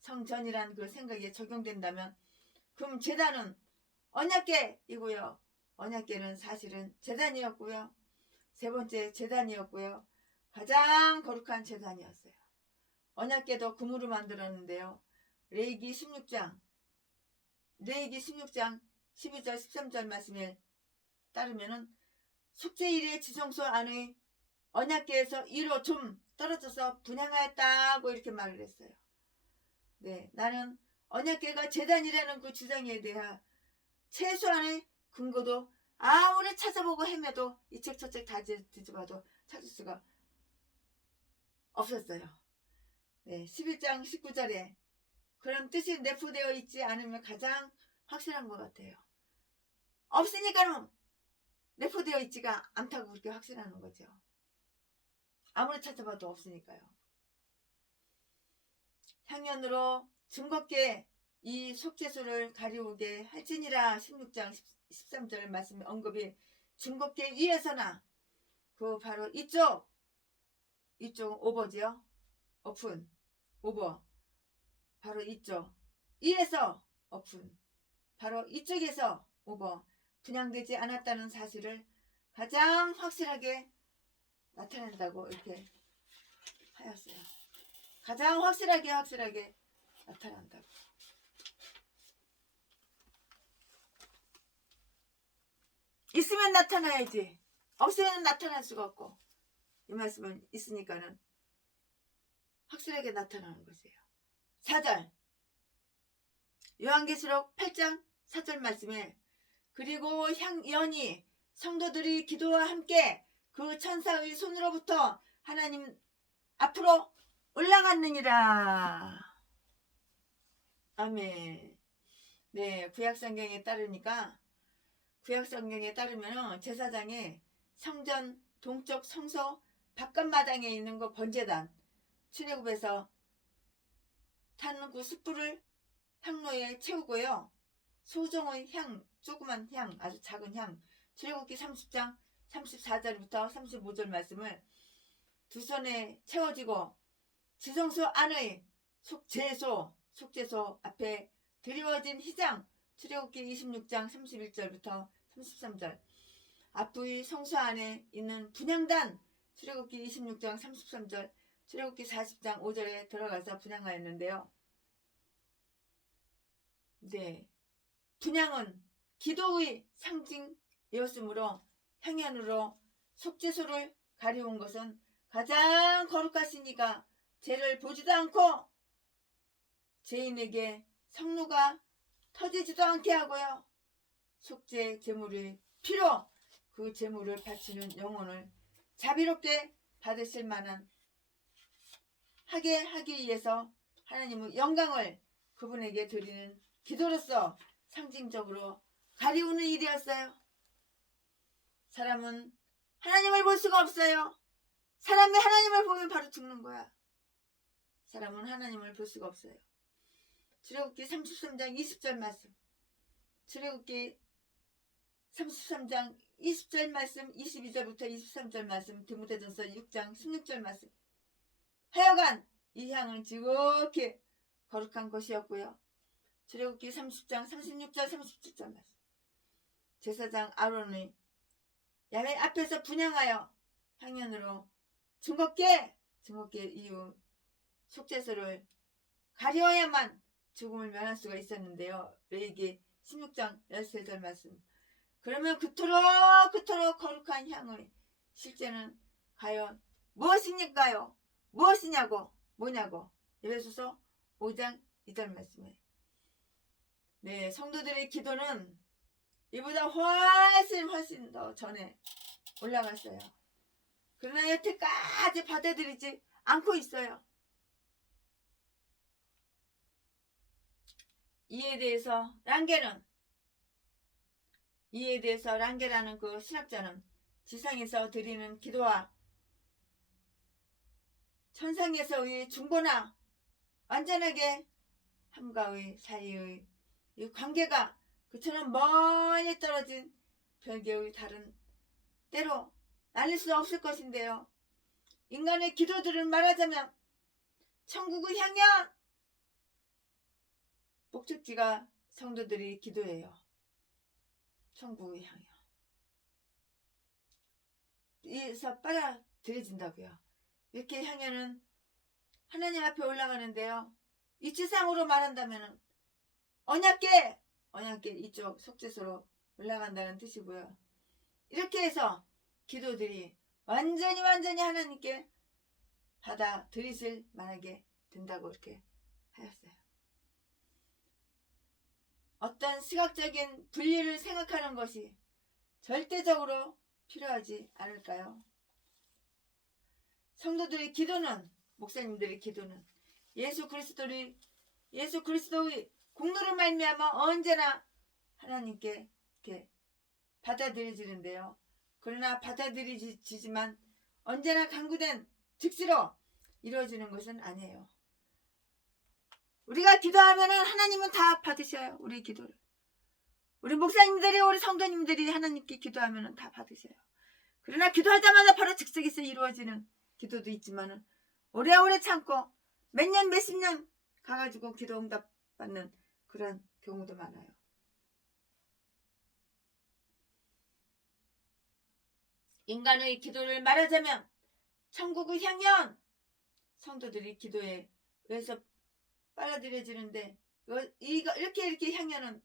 성전이란 그 생각에 적용된다면 금제단은 언약궤이고요. 언약궤는 사실은 제단이었고요. 세 번째 제단이었고요. 가장 거룩한 제단이었어요. 언약궤도 금으로 만들었는데요. 레위기 16장 12절 13절 말씀에 따르면은 속죄일의 지성소 안의 언약궤에서 위로 좀 떨어져서 분향하였다고 이렇게 말을 했어요. 네, 나는 언약궤가 제단이라는 그 주장에 대한 최소한의 근거도 아무리 찾아보고 헤매도 이 책 저 책 다 뒤집어도 찾을 수가 없었어요. 네, 11장 19절에 그런 뜻이 내포되어 있지 않으면 가장 확실한 것 같아요. 없으니까는 내포되어 있지가 않다고 그렇게 확신하는 거죠. 아무리 찾아봐도 없으니까요. 향연으로 증거께 이 속죄소를 가리우게 할지니라 16장 13절 말씀 언급이 증거께 위에서나 그 바로 이쪽 오버지요. 오픈 오버 바로 이쪽 위에서 오픈 바로 이쪽에서 오버 분향되지 않았다는 사실을 가장 확실하게 나타낸다고 이렇게 하였어요. 가장 확실하게 나타난다고. 있으면 나타나야지. 없으면 나타날 수가 없고 이 말씀은 있으니까는 확실하게 나타나는 것이에요. 4절 요한계시록 8장 4절 말씀에 그리고 향연이 성도들이 기도와 함께 그 천사의 손으로부터 하나님 앞으로 올라갔느니라. 아멘. 네, 구약성경에 따르면 제사장이 성전 동쪽 성소 바깥마당에 있는 그 번제단 출애굽에서 타는 그 숯불을 향로에 채우고요. 소정의 향, 조그만 향, 아주 작은 향 출애굽기 30장 34절부터 35절 말씀을 두 손에 채워지고 지성소 안의 속죄소 앞에 드리워진 희장 출애굽기 26장 31절부터 33절 앞의 성소 안에 있는 분향단 출애굽기 26장 33절 출애굽기 40장 5절에 들어가서 분향하였는데요. 네, 분향은 기도의 상징이었으므로 향연으로 속죄소를 가리운 것은 가장 거룩하시니까 죄를 보지도 않고 죄인에게 성노가 터지지도 않게 하고요. 속죄 제물의 피로 그 제물을 바치는 영혼을 자비롭게 받으실 만한 하게 하기 위해서 하나님의 영광을 그분에게 드리는 기도로서 상징적으로 가리우는 일이었어요. 사람은 하나님을 볼 수가 없어요. 사람이 하나님을 보면 바로 죽는 거야. 사람은 하나님을 볼 수가 없어요. 출애굽기 33장 20절 말씀 출애굽기 33장 20절 말씀 22절부터 23절 말씀 디모데전서 6장 16절 말씀 하여간 이 향은 지극히 거룩한 것이었고요. 출애굽기 30장 36절 37절 말씀. 제사장 아론의 야훼 앞에서 분향하여 향연으로 증거께 이후 속죄소를 가려야만 죽음을 면할 수가 있었는데요. 레위기 16장 13절 말씀. 그러면 그토록 거룩한 향의 실제는 과연 무엇이니까요? 무엇이냐고 뭐냐고. 에베소서 5장 2절 말씀에. 네, 성도들의 기도는 이보다 훨씬 더 전에 올라갔어요. 그러나 여태까지 받아들이지 않고 있어요. 이에 대해서 랑게라는 그 신학자는 지상에서 드리는 기도와 천상에서의 중보나 완전하게 함과의 사이의 이 관계가 그처럼 멀리 떨어진 별개의 다른 때로 나뉠 수 없을 것인데요. 인간의 기도들을 말하자면 천국을 향한 목적지가 성도들이 기도해요. 천국을 향해. 이에서 빨아들여진다고요. 이렇게 향연은 하나님 앞에 올라가는데요. 이치상으로 말한다면 언약궤 이쪽 속죄소로 올라간다는 뜻이고요. 이렇게 해서 기도들이 완전히 하나님께 받아들이실 만하게 된다고 이렇게 하였어요. 어떤 시각적인 분리를 생각하는 것이 절대적으로 필요하지 않을까요? 성도들의 기도는, 목사님들의 기도는 예수 그리스도의 공로로 말미암아 언제나 하나님께 이렇게 받아들여지는데요. 그러나 받아들여지지만 언제나 강구된 즉시로 이루어지는 것은 아니에요. 우리가 기도하면은 하나님은 다 받으셔요. 우리 기도를. 우리 목사님들이, 우리 성도님들이 하나님께 기도하면은 다 받으셔요. 그러나 기도하자마자 바로 즉석에서 이루어지는 기도도 있지만은 오래오래 참고 몇 년 몇십 년 가가지고 기도 응답 받는 그런 경우도 많아요. 인간의 기도를 말하자면 천국을 향연 성도들이 기도에 의해서 빨아들여지는데 이렇게 향연은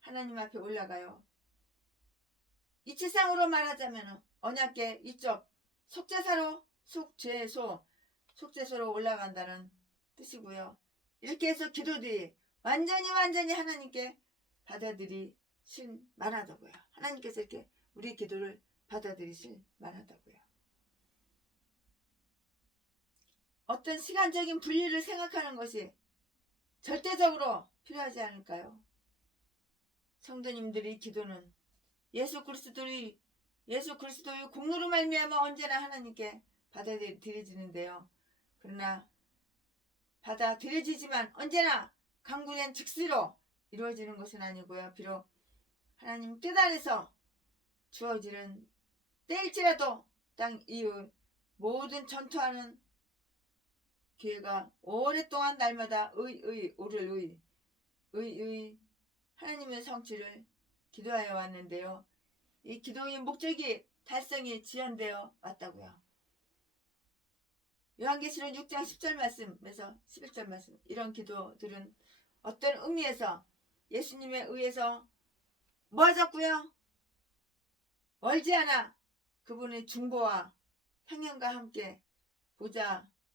하나님 앞에 올라가요. 이치상으로 말하자면 언약궤 이쪽 속죄소로 올라간다는 뜻이고요. 이렇게 해서 기도들이 완전히 하나님께 받아들이실 만하다고요. 하나님께서 이렇게 우리 기도를 받아들이실 만하다고요. 어떤 시간적인 분리를 생각하는 것이 절대적으로 필요하지 않을까요? 성도님들의 기도는 예수 그리스도의 공로로 말미암아 언제나 하나님께 받아들여지는데요. 그러나 받아들여지지만 언제나 강구된 즉시로 이루어지는 것은 아니고요. 비록 하나님 뜻 안에서 주어지는 때일지라도 땅 이의 모든 전투하는 기회가 오랫동안 날마다 오를 하나님의 성취를 기도하여 왔는데요. 이 기도의 목적이 달성이 지연되어 왔다고요. 요한계시록 6장 10절 말씀에서 11절 말씀, 이런 기도들은 어떤 의미에서 예수님에 의해서 모아졌고요. 멀지 않아 그분의 중보와 향연과 함께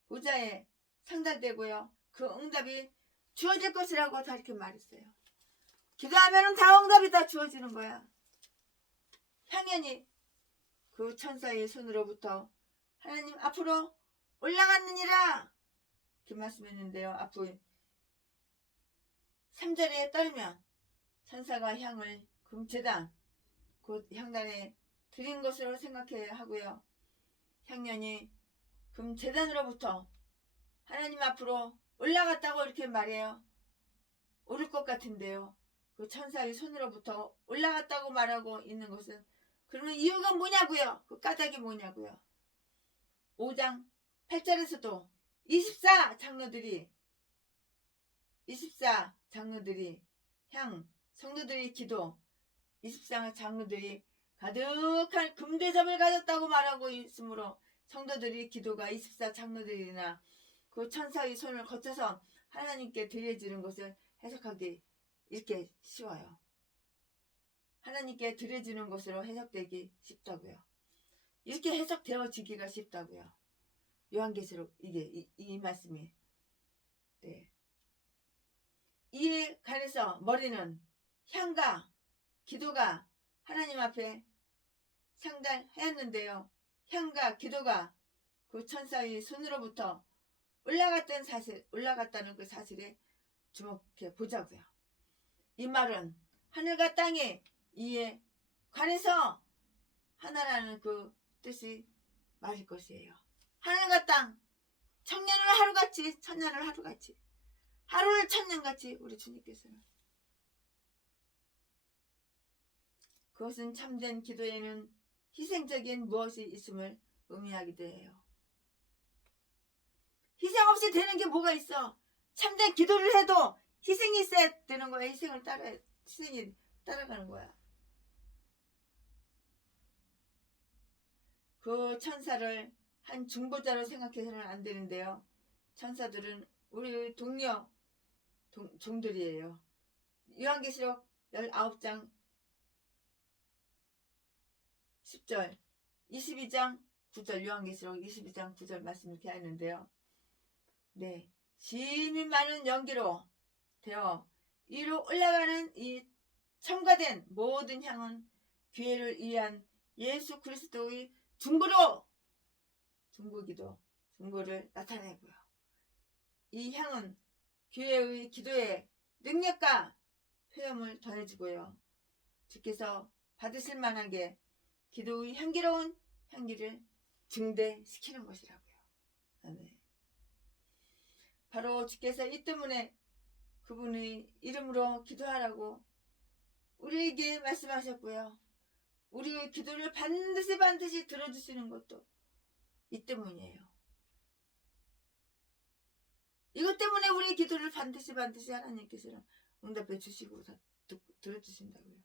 보좌에 상달되고요. 그 응답이 주어질 것이라고 다 이렇게 말했어요. 기도하면 다 응답이 다 주어지는 거야. 향연이 그 천사의 손으로부터 하나님 앞으로 올라갔느니라 이렇게 말씀했는데요. 앞으로 3절에 따르면 천사가 향을 금제단 곧 향단에 드린 것으로 생각해야 하고요. 향연이 금제단으로부터 하나님 앞으로 올라갔다고 이렇게 말해요. 오를 것 같은데요. 그 천사의 손으로부터 올라갔다고 말하고 있는 것은 그러면 이유가 뭐냐고요? 그 까닭이 뭐냐고요? 5장 8절에서도 24 장로들이 향 성도들의 기도 24 장로들이 가득한 금대접을 가졌다고 말하고 있으므로 성도들의 기도가 24 장로들이나 그 천사의 손을 거쳐서 하나님께 드려지는 것을 해석하기 이렇게 쉬워요. 하나님께 드려지는 것으로 해석되기 쉽다고요. 이렇게 해석되어지기가 쉽다고요. 요한계시록 이게 이 말씀이. 네. 이에 관해서 머리는 향과 기도가 하나님 앞에 상달하였는데요. 향과 기도가 그 천사의 손으로부터 올라갔다는 그 사실에 주목해 보자고요. 이 말은 하늘과 땅이 이에 관해서 하나라는 그 뜻이 맞을 것이에요. 하늘과 땅, 천년을 하루같이, 천년을 하루같이, 하루를 천년같이 우리 주님께서는. 그것은 참된 기도에는 희생적인 무엇이 있음을 의미하기도 해요. 희생 없이 되는 게 뭐가 있어? 참된 기도를 해도 희생이 있어야 되는 거야. 희생이 따라가는 거야. 그 천사를 한 중보자로 생각해서는 안 되는데요. 천사들은 우리 동료 종들이에요. 요한계시록 19장 10절 22장 9절 요한계시록 22장 9절 말씀 이렇게 하는데요. 네, 심히 많은 연기로 되어 위로 올라가는 이 첨가된 모든 향은 교회를 위한 예수 그리스도의 중보를 나타내고요. 이 향은 교회의 기도에 능력과 표현을 더해주고요. 주께서 받으실 만하게 기도의 향기로운 향기를 증대시키는 것이라고요. 아멘. 바로 주께서 이 때문에 그분의 이름으로 기도하라고 우리에게 말씀하셨고요. 우리의 기도를 반드시 들어주시는 것도 이 때문이에요. 이것 때문에 우리의 기도를 반드시 하나님께서는 응답해 주시고 다 들어주신다고요.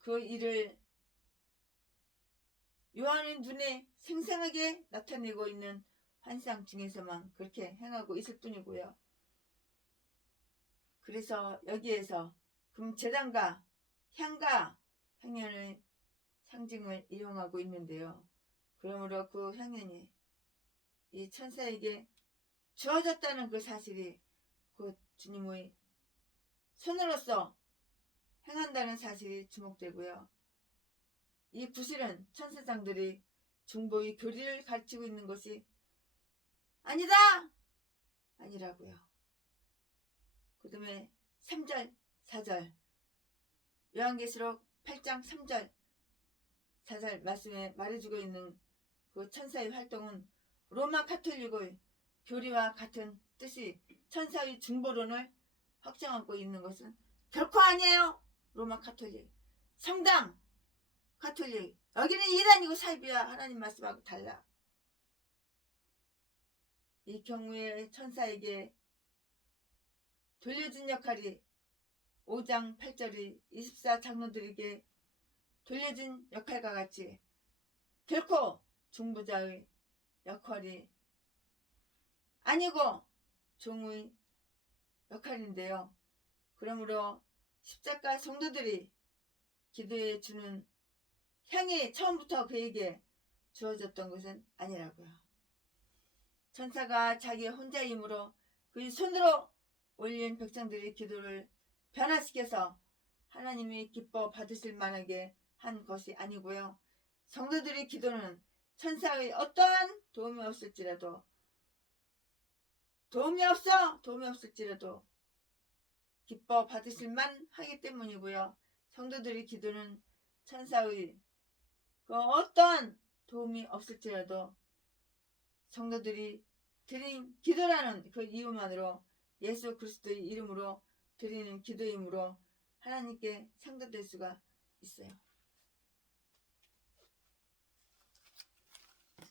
그 일을 요한의 눈에 생생하게 나타내고 있는 환상 중에서만 그렇게 행하고 있을 뿐이고요. 그래서 여기에서 금제단과 향과 향연의 상징을 이용하고 있는데요. 그러므로 그 향연이 이 천사에게 주어졌다는 그 사실이 그 주님의 손으로서 행한다는 사실이 주목되고요. 이 구실은 천사장들이 중보의 교리를 가르치고 있는 것이 아니라고요. 그 다음에 3절 4절 요한계시록 8장 3절 4절 말씀에 말해주고 있는 그 천사의 활동은 로마 가톨릭의 교리와 같은 뜻이 천사의 중보론을 확정하고 있는 것은 결코 아니에요. 로마 가톨릭 성당 가톨릭 여기는 이단이고 사이비야. 하나님 말씀하고 달라. 이 경우에 천사에게 돌려진 역할이 5장 8절이 24 장로들에게 돌려진 역할과 같이 결코 중보자의 역할이 아니고 종의 역할인데요. 그러므로 십자가 성도들이 기도해 주는 향이 처음부터 그에게 주어졌던 것은 아니라고요. 천사가 자기 혼자의 힘으로 그의 손으로 올린 백성들의 기도를 변화시켜서 하나님이 기뻐 받으실 만하게 한 것이 아니고요. 성도들의 기도는 천사의 어떠한 도움이 없을지라도 기뻐 받으실 만하기 때문이고요. 성도들의 기도는 천사의 그 어떠한 도움이 없을지라도 성도들이 드린 기도라는 그 이유만으로 예수 그리스도의 이름으로 드리는 기도이므로 하나님께 상달될 수가 있어요.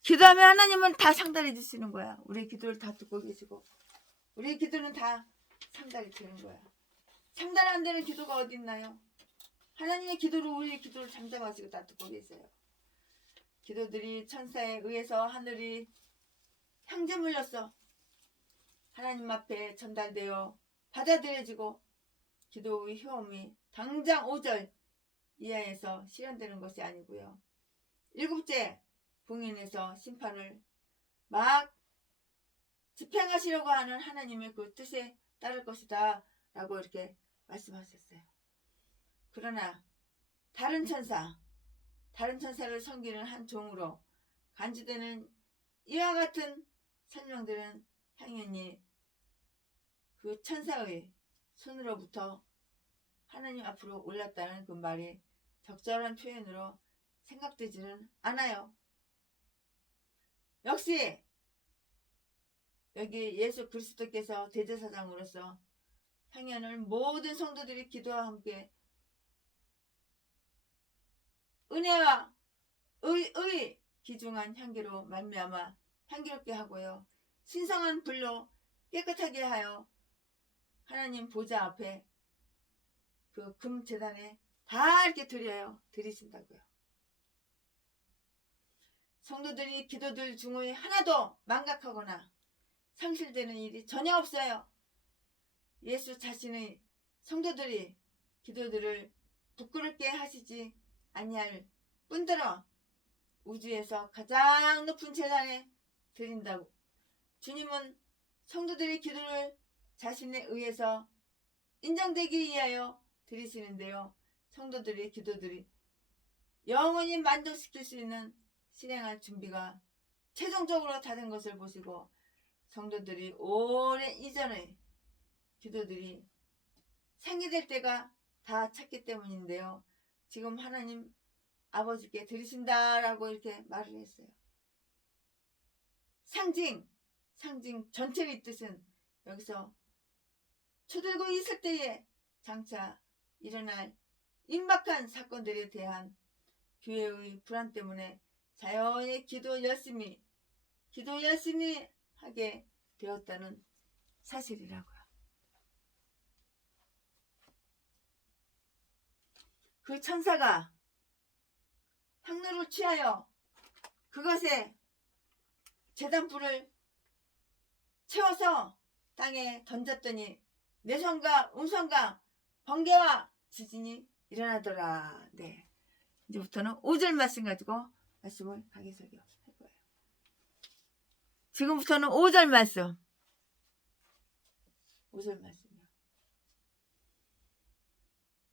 기도하면 하나님은 다 상달해 주시는 거야. 우리 기도를 다 듣고 계시고 우리 기도는 다 상달이 되는 거야. 상달 안 되는 기도가 어디 있나요? 하나님의 기도로 우리의 기도를 잠잠하시고 다 듣고 계세요. 기도들이 천사에 의해서 하늘이 향제물로써 하나님 앞에 전달되어 받아들여지고 기도의 효험이 당장 5절 이하에서 실현되는 것이 아니고요. 7째 봉인에서 심판을 막 집행하시려고 하는 하나님의 그 뜻에 따를 것이다 라고 이렇게 말씀하셨어요. 그러나 다른 천사를 섬기는 한 종으로 간주되는 이와 같은 설명들은 당연히 그 천사의 손으로부터 하나님 앞으로 올랐다는 그 말이 적절한 표현으로 생각되지는 않아요. 역시 여기 예수 그리스도께서 대제사장으로서 향연을 모든 성도들이 기도와 함께 은혜와 의 기중한 향기로 말미암아 향기롭게 하고요. 신성한 불로 깨끗하게 하여 하나님 보좌 앞에 그 금 제단에 다 이렇게 드리신다고요. 성도들이 기도들 중의 하나도 망각하거나 상실되는 일이 전혀 없어요. 예수 자신의 성도들이 기도들을 부끄럽게 하시지 아니할 뿐더러 우주에서 가장 높은 제단에 드린다고. 주님은 성도들의 기도를 자신에 의해서 인정되기 위하여 드리시는데요. 성도들의 기도들이 영원히 만족시킬 수 있는 실행할 준비가 최종적으로 다 된 것을 보시고 성도들이 오랜 이전의 기도들이 생기될 때가 다 찼기 때문인데요. 지금 하나님 아버지께 드리신다라고 이렇게 말을 했어요. 상징 전체의 뜻은 여기서 초들고 있을 때에 장차 일어날 임박한 사건들에 대한 교회의 불안 때문에 자연히 기도 열심히 하게 되었다는 사실이라고요. 그 천사가 향로를 취하여 그것에 제단불을 채워서 땅에 던졌더니 내성과 음성과 번개와 지진이 일어나더라. 네, 이제부터는 5절 말씀 가지고 말씀을 강해석이 할 거예요. 지금부터는 5절 말씀이요.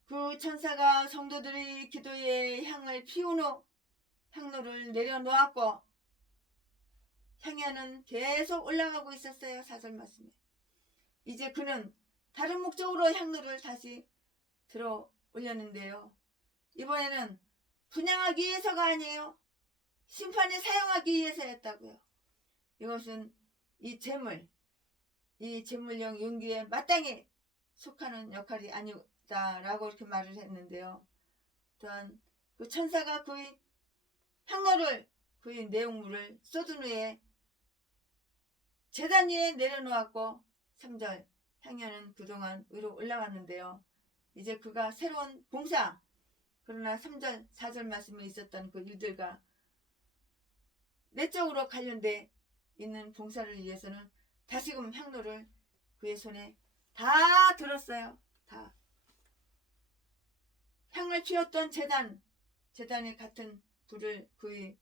그 천사가 성도들의 기도에 향을 피운 후 향로를 내려놓았고 향연은 계속 올라가고 있었어요. 4절 말씀에. 이제 그는 다른 목적으로 향로를 다시 들어 올렸는데요. 이번에는 분양하기 위해서가 아니에요. 심판에 사용하기 위해서였다고요. 이것은 이 재물용 용기에 마땅히 속하는 역할이 아니다라고 이렇게 말을 했는데요. 또한 그 천사가 그의 향로를 그의 내용물을 쏟은 후에 제단 위에 내려놓았고 3절 향연은 그동안 위로 올라갔는데요. 이제 그가 새로운 봉사, 그러나 3절 4절 말씀에 있었던 그 일들과 내적으로 관련돼 있는 봉사를 위해서는 다시금 향로를 그의 손에 다 들었어요. 다 향을 피웠던 제단에 같은 불을 그의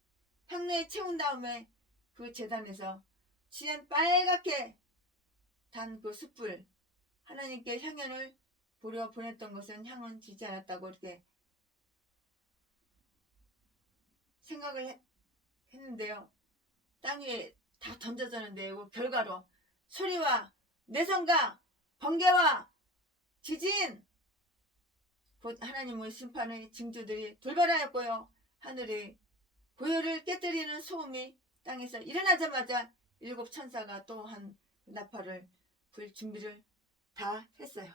향로에 채운 다음에 그 제단에서 취한 빨갛게 단 그 숯불 하나님께 향연을 보려 보냈던 것은 향은 지지 않았다고 이렇게 생각을 했는데요. 땅 위에 다 던져졌는데 그 결과로 소리와 내성과 번개와 지진 곧 하나님의 심판의 징조들이 돌발하였고요. 하늘의 고요를 깨뜨리는 소음이 땅에서 일어나자마자 7 천사가 또 한 나팔을 불 준비를 다 했어요.